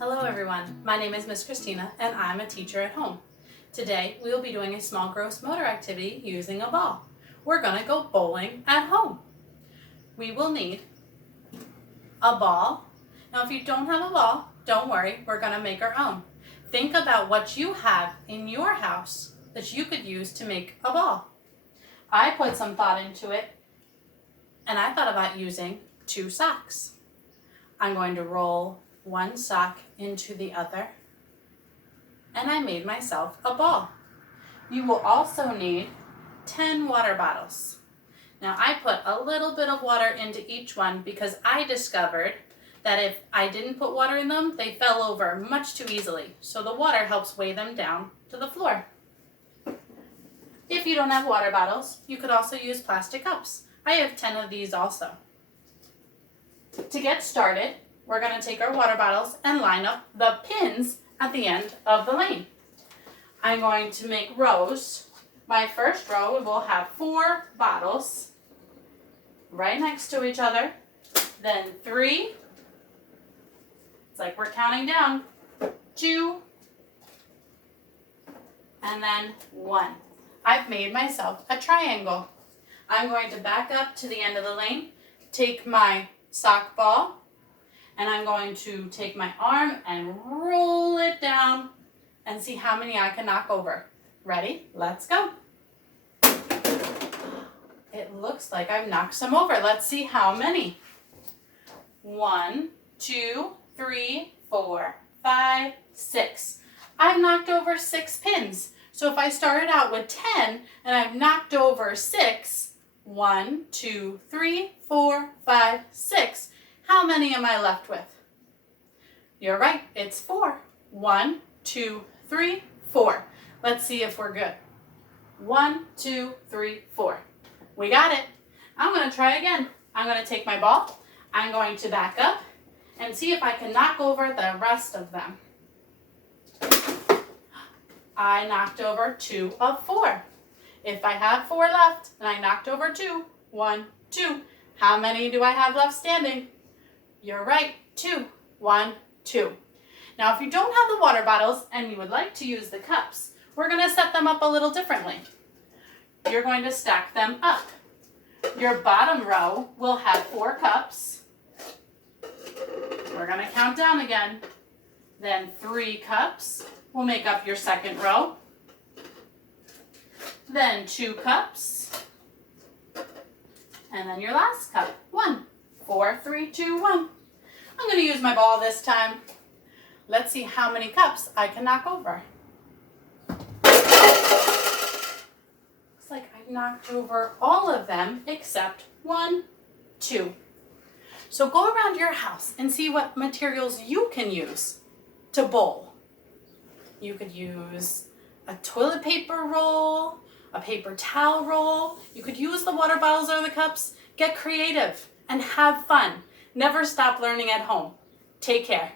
Hello everyone, my name is Miss Christina and I'm a teacher at home. Today we will be doing a small gross motor activity using a ball. We're going to go bowling at home. We will need a ball. Now if you don't have a ball, don't worry, we're going to make our own. Think about what you have in your house that you could use to make a ball. I put some thought into it and I thought about using 2 socks. I'm going to roll one sock into the other, and I made myself a ball. You will also need 10 water bottles. Now I put a little bit of water into each one because I discovered that if I didn't put water in them, they fell over much too easily. So the water helps weigh them down to the floor. If you don't have water bottles, you could also use plastic cups. I have 10 of these also. To get started, we're going to take our water bottles and line up the pins at the end of the lane. I'm going to make rows. My first row will have 4 bottles right next to each other, then 3, it's like we're counting down, 2, and then 1. I've made myself a triangle. I'm going to back up to the end of the lane, take my sock ball, and I'm going to take my arm and roll it down and see how many I can knock over. Ready? Let's go. It looks like I've knocked some over. Let's see how many. 1, 2, 3, 4, 5, 6. I've knocked over 6 pins. So if I started out with 10 and I've knocked over 6, 1, 2, 3, 4, 5, 6. How many am I left with? You're right, it's 4. 1, 2, 3, 4. Let's see if we're good. 1, 2, 3, 4. We got it. I'm going to try again. I'm going to take my ball. I'm going to back up and see if I can knock over the rest of them. I knocked over 2 of 4. If I have 4 left and I knocked over 2, 1, 2. How many do I have left standing? You're right, 2. 1, 2. Now if you don't have the water bottles and you would like to use the cups, we're going to set them up a little differently. You're going to stack them up. Your bottom row will have 4 cups. We're going to count down again. Then 3 cups will make up your second row. Then 2 cups. And then your last cup, 1. 4, 3, 2, 1. I'm going to use my ball this time. Let's see how many cups I can knock over. Looks like I've knocked over all of them except 1, 2. So go around your house and see what materials you can use to bowl. You could use a toilet paper roll, a paper towel roll. You could use the water bottles or the cups. Get creative and have fun. Never stop learning at home. Take care.